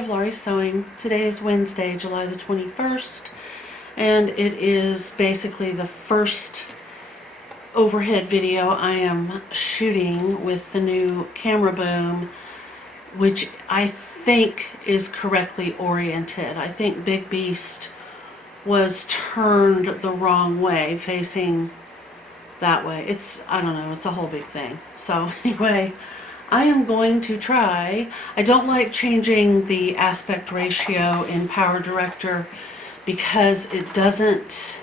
of Laurie's Sewing. Today is Wednesday, July the 21st, and it is basically the first overhead video I am shooting with the new camera boom, which I think is correctly oriented. I think Big Beast was turned the wrong way, facing that way. I don't know, it's a whole big thing. So anyway, I am going to try. I don't like changing the aspect ratio in Power Director because it doesn't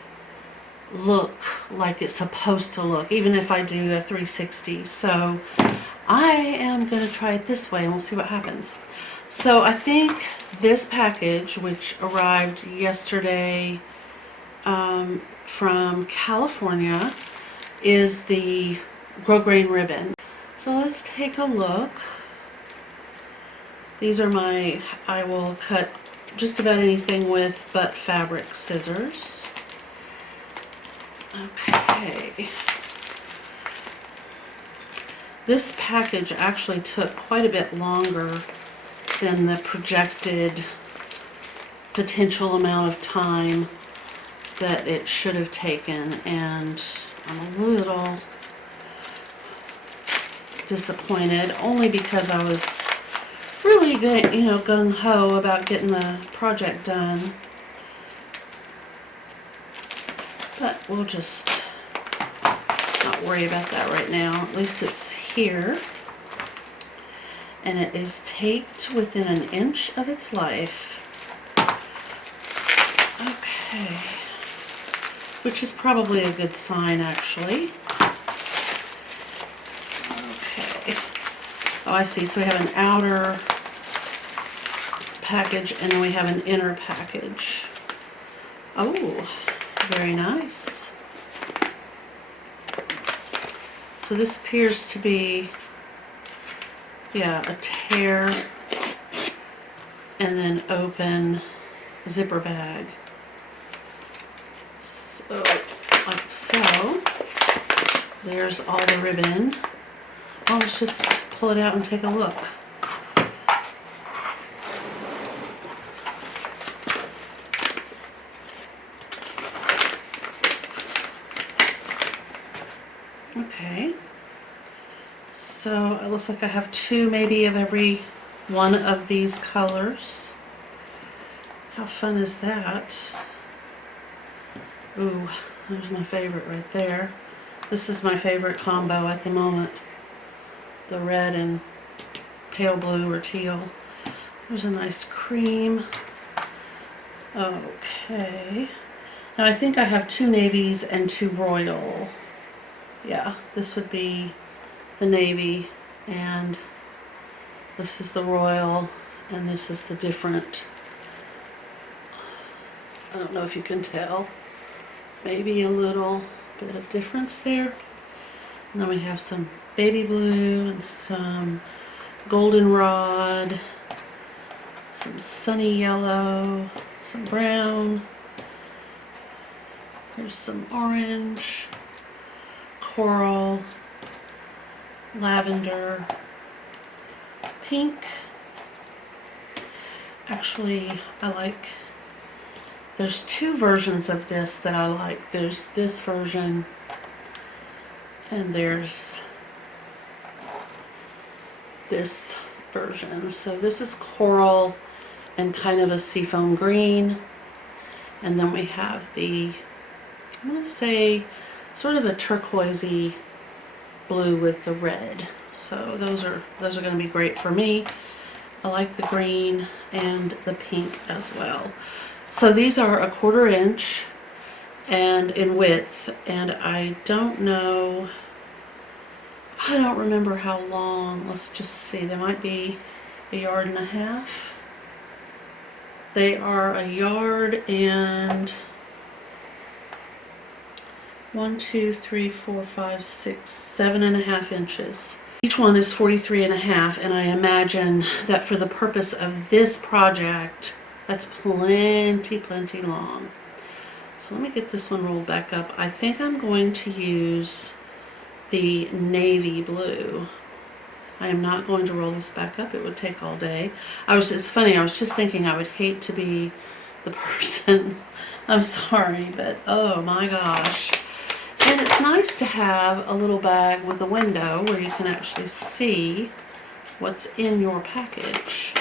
look like it's supposed to look, even if I do a 360. So I am going to try it this way and we'll see what happens. So I think this package, which arrived yesterday from California, is the grosgrain ribbon. So let's take a look. These are I will cut just about anything with but fabric scissors. Okay. This package actually took quite a bit longer than the projected potential amount of time that it should have taken, and I'm a little disappointed, only because I was really, gung-ho about getting the project done. But we'll just not worry about that right now. At least it's here. And it is taped within an inch of its life. Okay. Which is probably a good sign, actually. Oh, I see. So we have an outer package and then we have an inner package. Oh, very nice. So this appears to be, yeah, a tear and then open zipper bag. So, like so. There's all the ribbon. Well, let's just pull it out and take a look. Okay. So it looks like I have two maybe of every one of these colors. How fun is that? Ooh, there's my favorite right there. This is my favorite combo at the moment. The red and pale blue or teal. There's a nice cream. Okay. Now I think I have two navies and two royal. Yeah, this would be the navy, and this is the royal, and this is the different. I don't know if you can tell. Maybe a little bit of difference there. And then we have some baby blue and some goldenrod, some sunny yellow, some brown. There's some orange, coral, lavender, pink. Actually, there's two versions of this that I like. There's this version and there's this version. So this is coral and kind of a seafoam green, and then we have the, I'm going to say, sort of a turquoisey blue with the red. So those are going to be great for me. I like the green and the pink as well. So these are 1/4 inch and in width, and I don't remember how long. Let's just see, they might be 1.5 yards. They are 1 yard and 1, 2, 3, 4, 5, 6, 7.5 inches. Each one is 43.5, and I imagine that for the purpose of this project, that's plenty long. So let me get this one rolled back up. I think I'm going to use the navy blue I am not going to roll this back up. It would take all day. It's funny, I was just thinking I would hate to be the person. I'm sorry, but oh my gosh. And it's nice to have a little bag with a window where you can actually see what's in your package.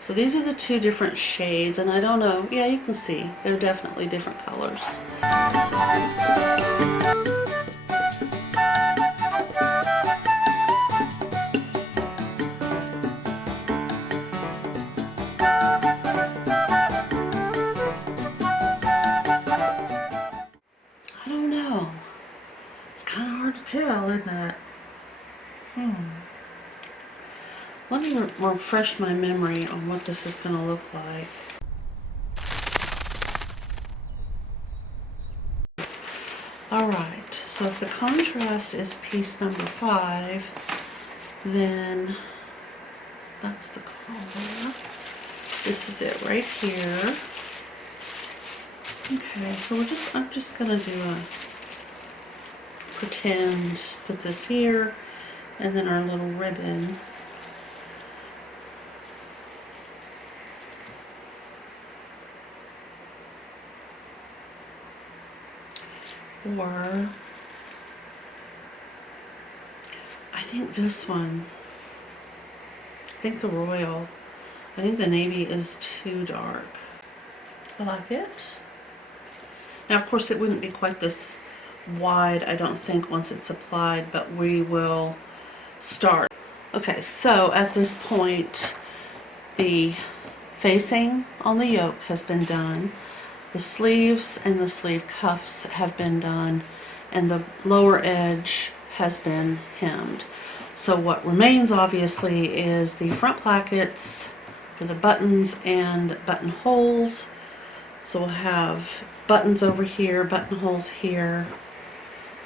So these are the two different shades, and I don't know, yeah, you can see, they're definitely different colors. I don't know. It's kind of hard to tell, isn't it? Let me refresh my memory on what this is going to look like. Alright, so if the contrast is piece number 5, then that's the color. This is it right here. Okay, so I'm just going to do a pretend, put this here, and then our little ribbon. Or I think this one, I think the royal, I think the navy is too dark. I like it. Now of course it wouldn't be quite this wide, I don't think, once it's applied, but we will start. Okay, so at this point the facing on the yoke has been done. The sleeves and the sleeve cuffs have been done, and the lower edge has been hemmed. So what remains obviously is the front plackets for the buttons and buttonholes. So we'll have buttons over here, buttonholes here.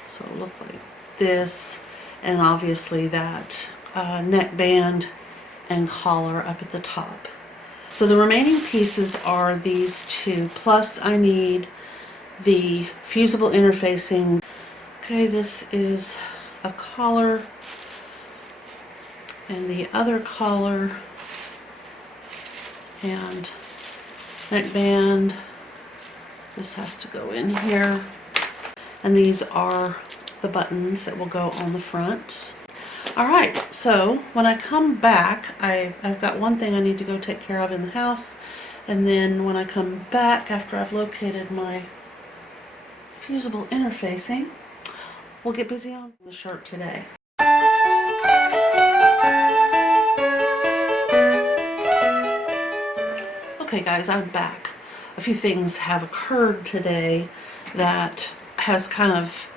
So it'll look like this, and obviously that neckband and collar up at the top. So the remaining pieces are these two, plus I need the fusible interfacing. Okay, this is a collar, and the other collar, and neckband. This has to go in here, and these are the buttons that will go on the front. Alright, so when I come back, I've got one thing I need to go take care of in the house, and then when I come back after I've located my fusible interfacing, we'll get busy on the shirt today. Okay guys, I'm back. A few things have occurred today that has kind of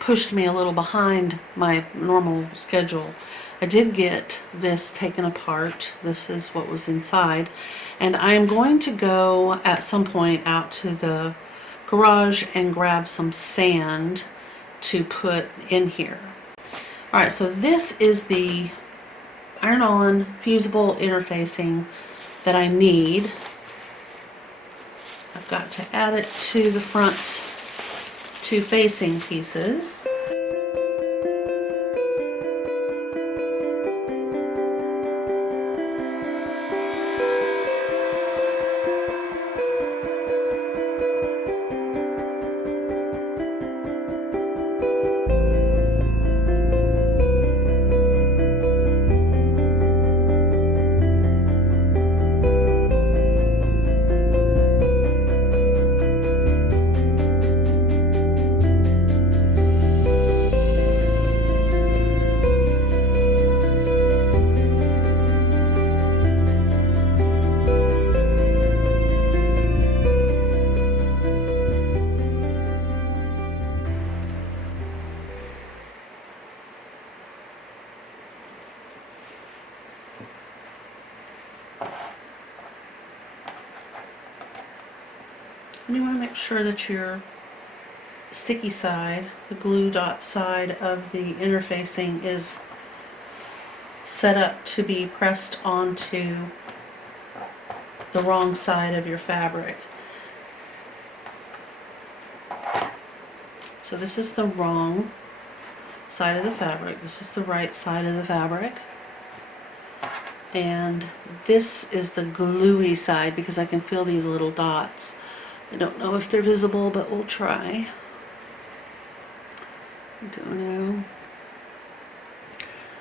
pushed me a little behind my normal schedule. I did get this taken apart. This is what was inside, and I am going to go at some point out to the garage and grab some sand to put in here. Alright, so this is the iron-on fusible interfacing that I need. I've got to add it to the front two facing pieces. And you want to make sure that your sticky side, the glue dot side of the interfacing, is set up to be pressed onto the wrong side of your fabric. So this is the wrong side of the fabric. This is the right side of the fabric. And this is the gluey side because I can feel these little dots. I don't know if they're visible, but we'll try. I don't know.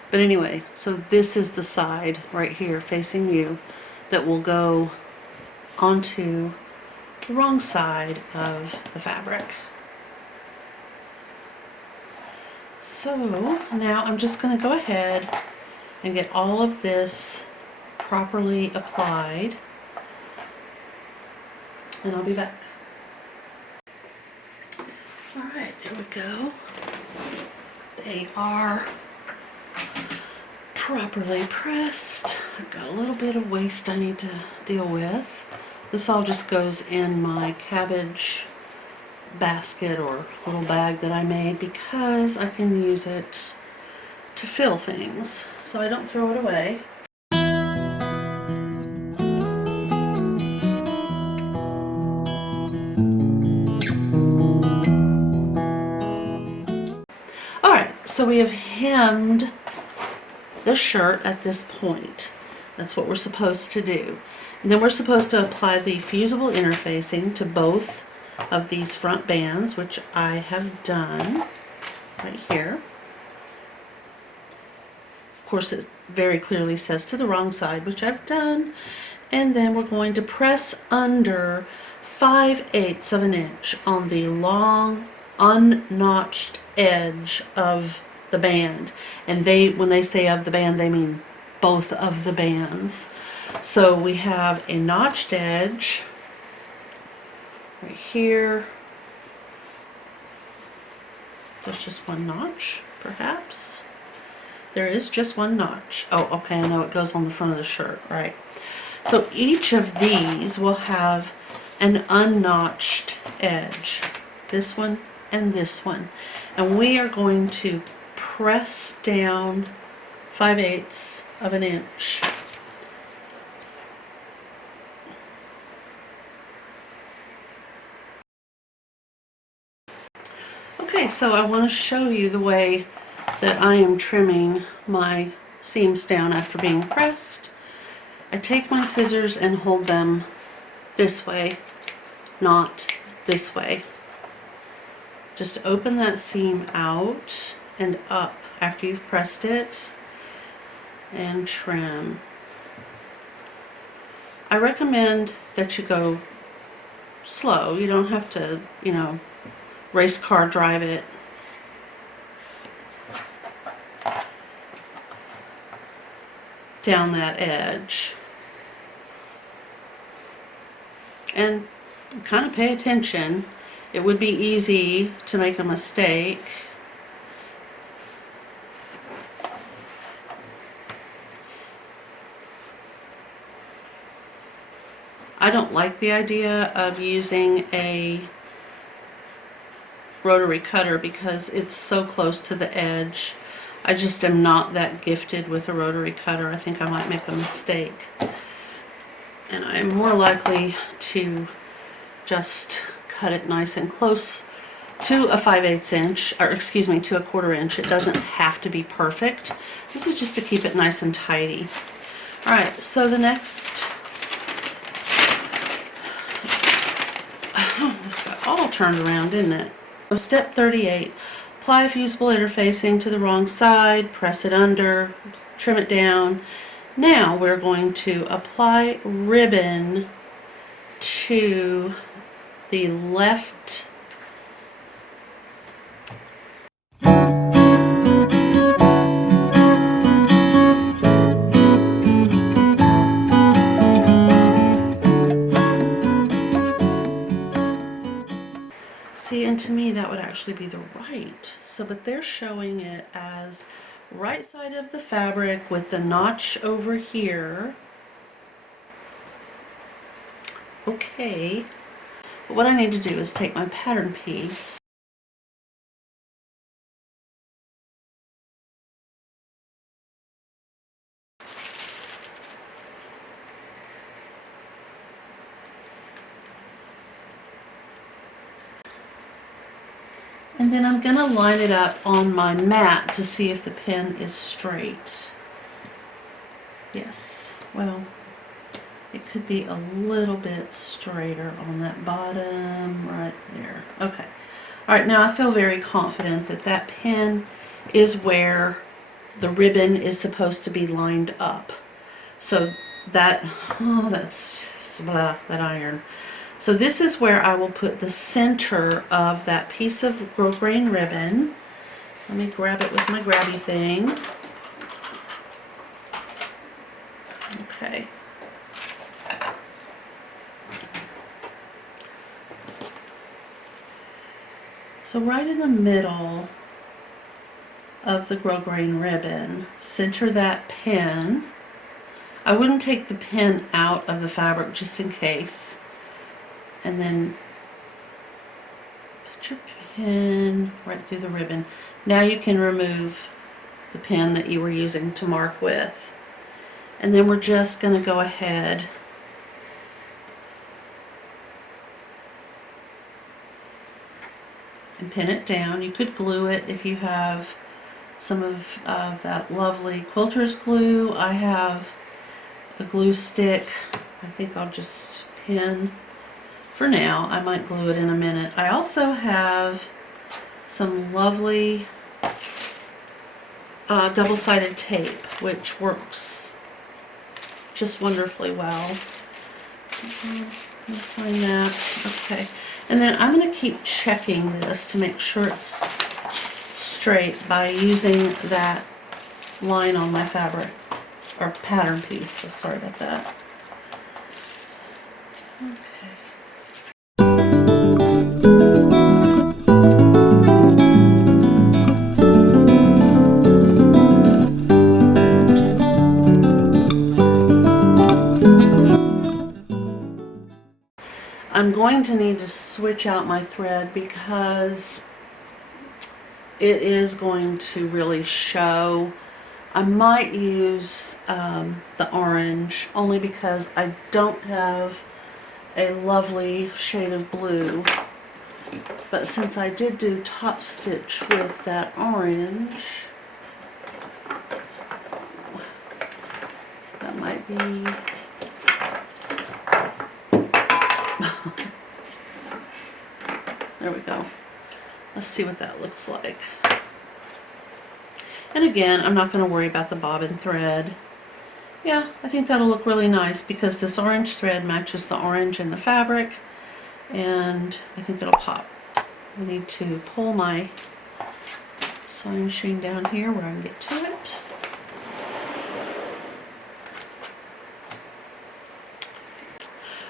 But anyway, so this is the side right here facing you that will go onto the wrong side of the fabric. So now I'm just going to go ahead and get all of this properly applied, and I'll be back. Alright, there we go. They are properly pressed. I've got a little bit of waste I need to deal with. This all just goes in my cabbage basket or little bag that I made because I can use it to fill things, so I don't throw it away. Alright, so we have hemmed the shirt at this point. That's what we're supposed to do. And then we're supposed to apply the fusible interfacing to both of these front bands, which I have done right here. Of course, it very clearly says to the wrong side, which I've done. And then we're going to press under 5/8 of an inch on the long unnotched edge of the band. And when they say of the band, they mean both of the bands. So we have a notched edge right here. There's just one notch, perhaps. There is just one notch. Oh, okay, I know it goes on the front of the shirt, right. So each of these will have an unnotched edge. This one and this one. And we are going to press down 5/8 of an inch. Okay, so I want to show you the way that I am trimming my seams down after being pressed. I take my scissors and hold them this way, not this way. Just open that seam out and up after you've pressed it and trim. I recommend that you go slow. You don't have to, race car drive it. Down that edge. And kind of pay attention. It would be easy to make a mistake. I don't like the idea of using a rotary cutter because it's so close to the edge. I just am not that gifted with a rotary cutter. I think I might make a mistake. And I am more likely to just cut it nice and close to a 5/8 inch, or excuse me, to a 1/4 inch. It doesn't have to be perfect. This is just to keep it nice and tidy. Alright, so the next, this got all turned around, didn't it? So step 38, apply fusible interfacing to the wrong side, press it under, trim it down. Now we're going to apply ribbon to the left see, and to me that would actually be the right. So, but they're showing it as right side of the fabric with the notch over here. Okay, but what I need to do is take my pattern piece And then I'm going to line it up on my mat to see if the pin is straight. Yes, well, it could be a little bit straighter on that bottom right there. Okay. All right, now I feel very confident that that pin is where the ribbon is supposed to be lined up. So that, oh, that's just blah, that iron. So this is where I will put the center of that piece of grosgrain ribbon. Let me grab it with my grabby thing. Okay. So right in the middle of the grosgrain ribbon, center that pin. I wouldn't take the pin out of the fabric just in case. And then put your pin right through the ribbon. Now you can remove the pin that you were using to mark with. And then we're just going to go ahead and pin it down. You could glue it if you have some of that lovely quilter's glue. I have a glue stick. I think I'll just pin for now. I might glue it in a minute. I also have some lovely double-sided tape, which works just wonderfully well. Let me find that. Okay. And then I'm going to keep checking this to make sure it's straight by using that line on my fabric or pattern piece. So sorry about that. Okay. I'm going to need to switch out my thread because it is going to really show. I might use the orange only because I don't have a lovely shade of blue, but since I did do top stitch with that orange, that might be there we go. Let's see what that looks like. And again, I'm not going to worry about the bobbin thread. Yeah, I think that'll look really nice because this orange thread matches the orange in the fabric, and I think it'll pop. I need to pull my sewing machine down here where I can get to it.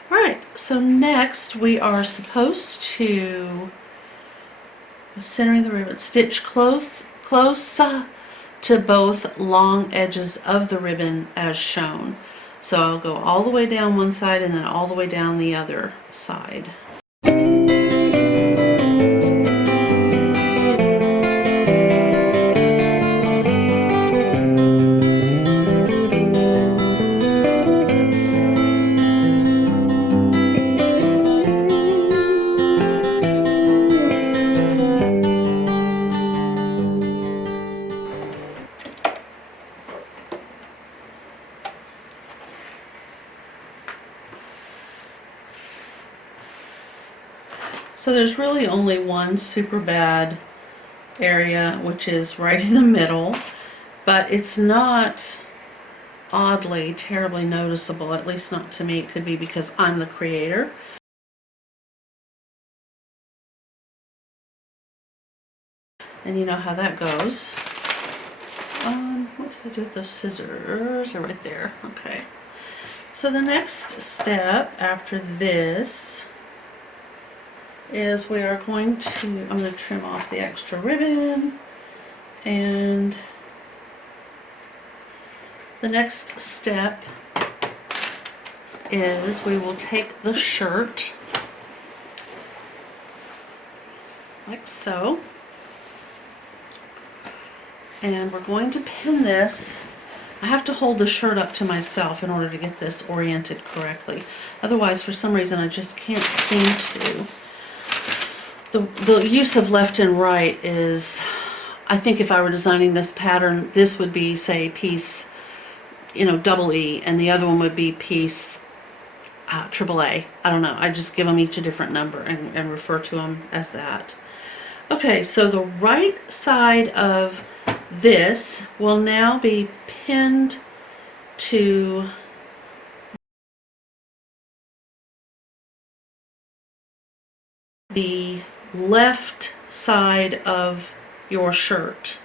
Alright, so next we are supposed to, centering the ribbon, stitch close to both long edges of the ribbon as shown. So I'll go all the way down one side and then all the way down the other side. So there's really only one super bad area, which is right in the middle, but it's not oddly terribly noticeable, at least not to me. It could be because I'm the creator. And you know how that goes. What did I do with those scissors? They're right there. Okay. So the next step after this is we are going to, I'm going to trim off the extra ribbon, and the next step is we will take the shirt like so, and we're going to pin this. I have to hold the shirt up to myself in order to get this oriented correctly. Otherwise, for some reason, I just can't seem to. The use of left and right is, I think if I were designing this pattern, this would be, say, piece, double E, and the other one would be piece triple A. I don't know. I just give them each a different number and refer to them as that. Okay, so the right side of this will now be pinned to the left side of your shirt.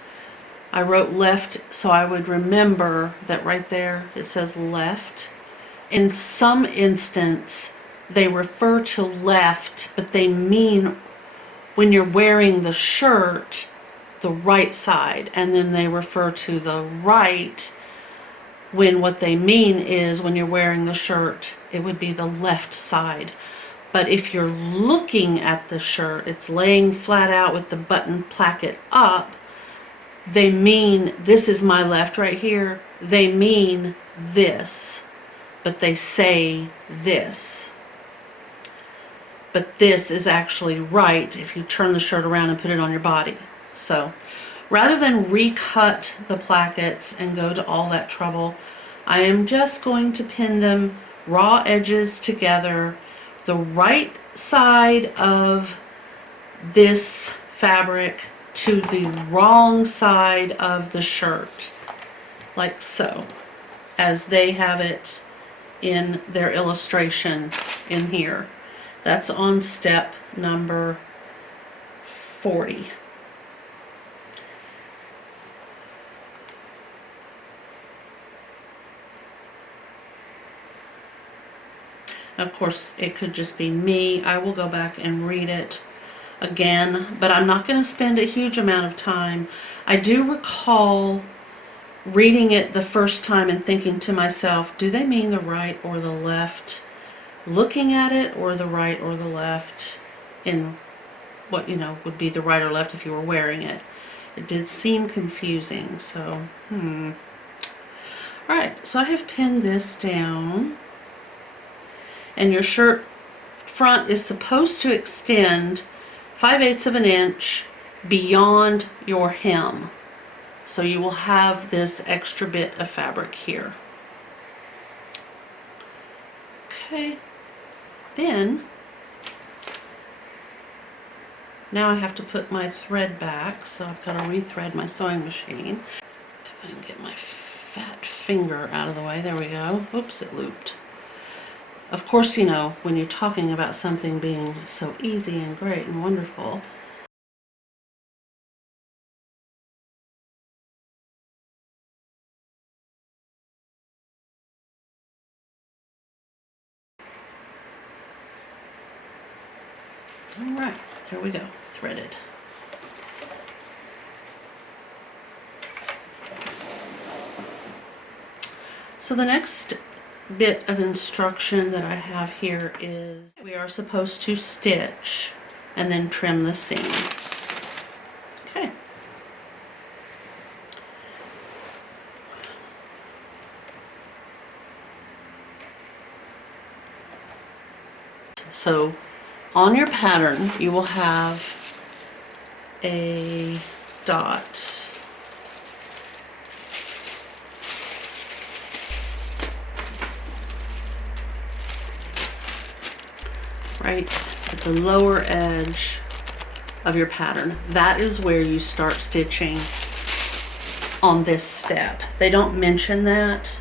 I wrote left so I would remember that right there it says left. In some instance, they refer to left, but they mean when you're wearing the shirt, the right side, and then they refer to the right when what they mean is when you're wearing the shirt, it would be the left side. But if you're looking at the shirt, it's laying flat out with the button placket up, they mean, this is my left right here, they mean this, but they say this. But this is actually right if you turn the shirt around and put it on your body. So rather than recut the plackets and go to all that trouble, I am just going to pin them raw edges together, the right side of this fabric to the wrong side of the shirt, like so, as they have it in their illustration in here. That's on step number 40. Of course, it could just be me. I will go back and read it again, but I'm not going to spend a huge amount of time. I do recall reading it the first time and thinking to myself, do they mean the right or the left? Looking at it, or the right or the left in what, would be the right or left if you were wearing it. It did seem confusing, so, Alright, so I have pinned this down. And your shirt front is supposed to extend 5/8 of an inch beyond your hem. So you will have this extra bit of fabric here. Okay, then now I have to put my thread back, so I've got to rethread my sewing machine. If I can get my fat finger out of the way, there we go. Oops, it looped. Of course, when you're talking about something being so easy and great and wonderful, alright, there we go, threaded. So the next bit of instruction that I have here is we are supposed to stitch and then trim the seam. Okay. So on your pattern you will have a dot. Right at the lower edge of your pattern. That is where you start stitching on this step. They don't mention that,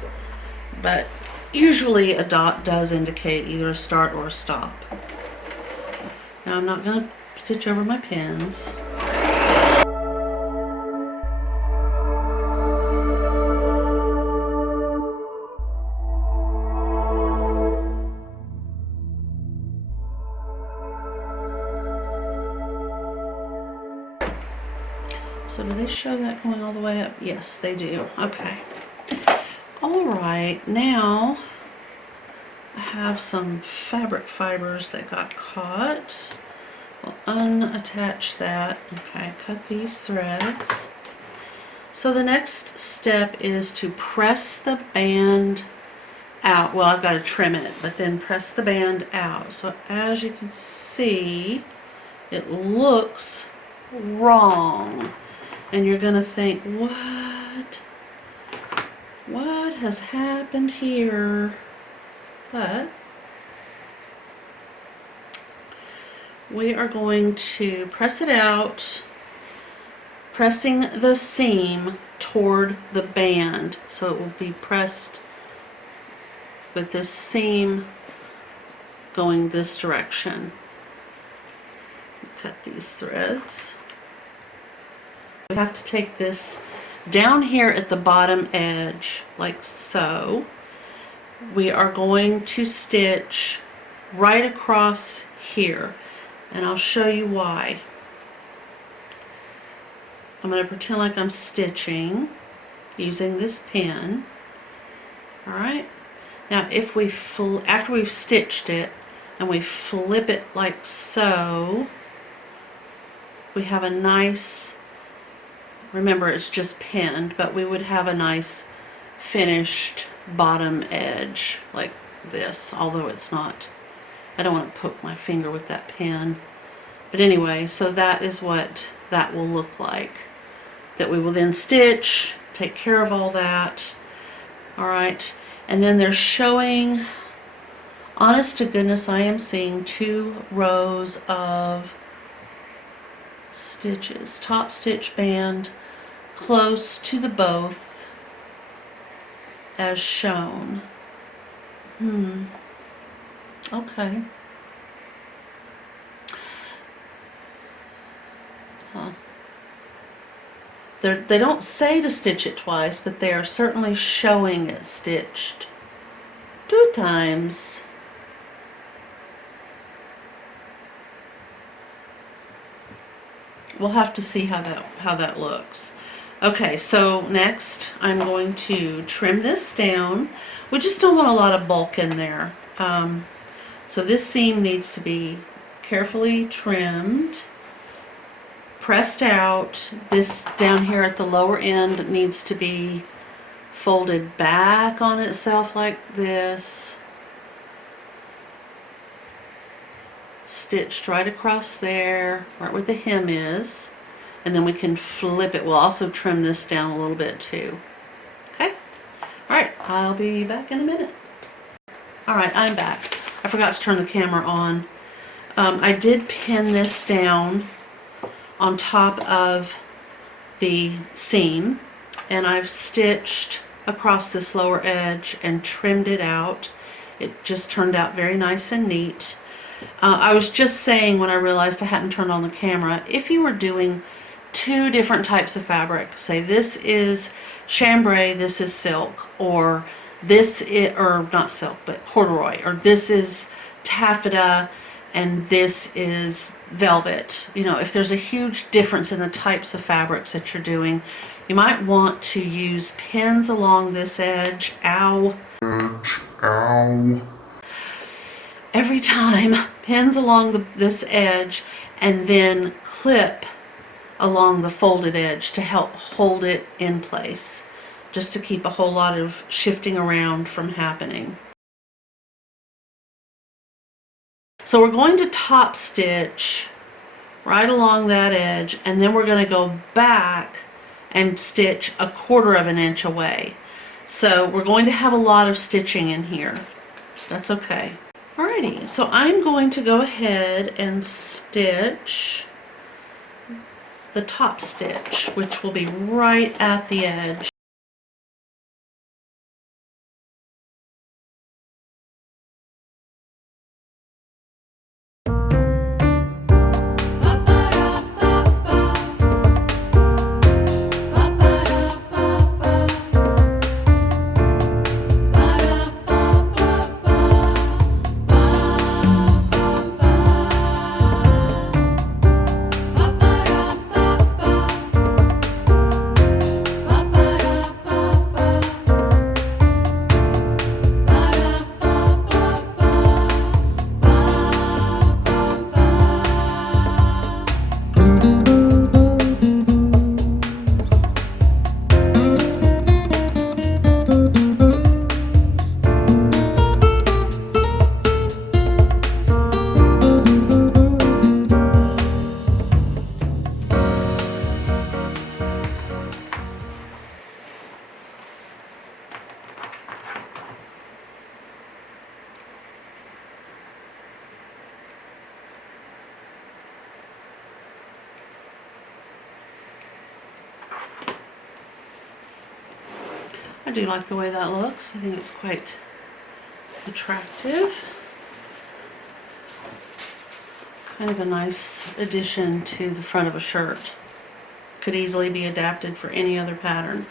but usually a dot does indicate either a start or a stop. Now I'm not going to stitch over my pins. So do they show that going all the way up? Yes, they do. Okay. All right, now I have some fabric fibers that got caught. We'll unattach that. Okay, cut these threads. So the next step is to press the band out. Well, I've got to trim it, but then press the band out. So as you can see, it looks wrong. And you're going to think, what has happened here? But we are going to press it out, pressing the seam toward the band. So it will be pressed with this seam going this direction. Cut these threads. We have to take this down here at the bottom edge, like so. We are going to stitch right across here, and I'll show you why. I'm going to pretend like I'm stitching using this pin. Alright, now if we after we've stitched it and we flip it like so, we have a nice, remember it's just pinned, but we would have a nice finished bottom edge like this, although it's not. I don't want to poke my finger with that pin. But anyway, so that is what that will look like. That we will then stitch, take care of all that. Alright, and then they're showing, honest to goodness, I am seeing 2 rows of stitches, top stitch band close to the both as shown. Okay. They don't say to stitch it twice, but they are certainly showing it stitched 2 times. We'll have to see how that looks. Okay, so next I'm going to trim this down. We just don't want a lot of bulk in there. So this seam needs to be carefully trimmed, pressed out. This down here at the lower end needs to be folded back on itself like this, stitched right across there, right where the hem is, and then we can flip it. We'll also trim this down a little bit too. Okay? Alright, I'll be back in a minute. Alright, I'm back. I forgot to turn the camera on. I did pin this down on top of the seam, and I've stitched across this lower edge and trimmed it out. It just turned out very nice and neat. I was just saying when I realized I hadn't turned on the camera, if you were doing 2 different types of fabric, say this is chambray, this is silk, or this is, or not silk, but corduroy, or this is taffeta and this is velvet. You know, if there's a huge difference in the types of fabrics that you're doing, you might want to use pins along this edge. Ow. Every time, pins along this edge, and then clip along the folded edge to help hold it in place, just to keep a whole lot of shifting around from happening. So we're going to top stitch right along that edge, and then we're going to go back and stitch 1/4 inch away. So we're going to have a lot of stitching in here. That's okay. Alrighty, so I'm going to go ahead and stitch the top stitch, which will be right at the edge. I do like the way that looks. I think it's quite attractive. Kind of a nice addition to the front of a shirt. Could easily be adapted for any other pattern.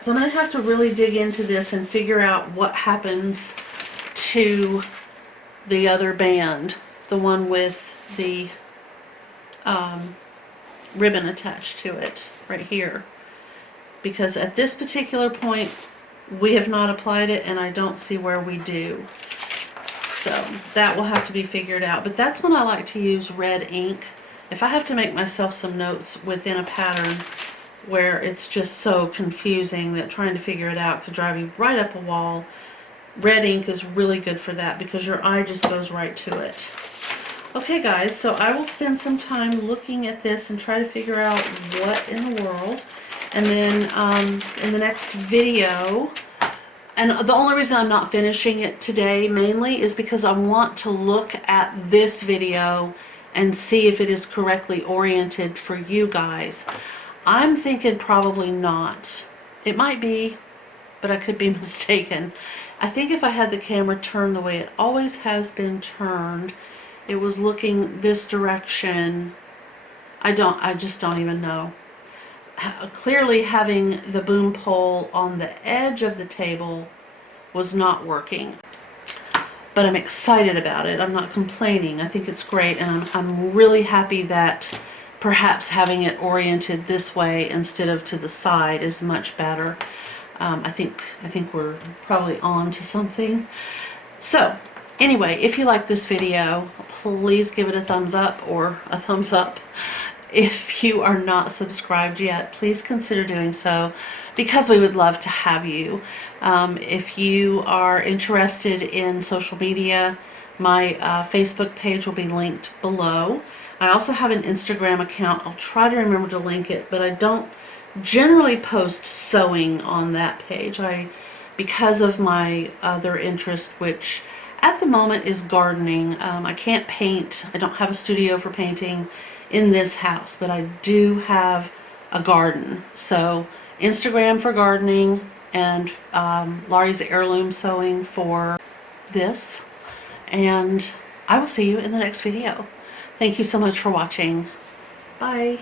So I'm going to have to really dig into this and figure out what happens to the other band, the one with the ribbon attached to it right here. Because at this particular point, we have not applied it, and I don't see where we do. So that will have to be figured out. But that's when I like to use red ink. If I have to make myself some notes within a pattern where it's just so confusing that trying to figure it out could drive you right up a wall, red ink is really good for that because your eye just goes right to it. Okay guys, so I will spend some time looking at this and try to figure out what in the world. And then in the next video, and the only reason I'm not finishing it today mainly is because I want to look at this video and see if it is correctly oriented for you guys. I'm thinking probably not. It might be, but I could be mistaken. I think if I had the camera turned the way it always has been turned, it was looking this direction. I just don't even know. Clearly having the boom pole on the edge of the table was not working. But I'm excited about it. I'm not complaining. I think it's great, and I'm really happy that perhaps having it oriented this way instead of to the side is much better. I think we're probably on to something. So anyway, if you like this video, please give it a thumbs up or a thumbs up. If you are not subscribed yet, please consider doing so because we would love to have you. If you are interested in social media, my Facebook page will be linked below. I also have an Instagram account. I'll try to remember to link it, but I don't generally post sewing on that page. Because of my other interest, which at the moment is gardening. I can't paint. I don't have a studio for painting in this house, but I do have a garden. So Instagram for gardening, and Laurie's Heirloom Sewing for this. And I will see you in the next video. Thank you so much for watching. Bye.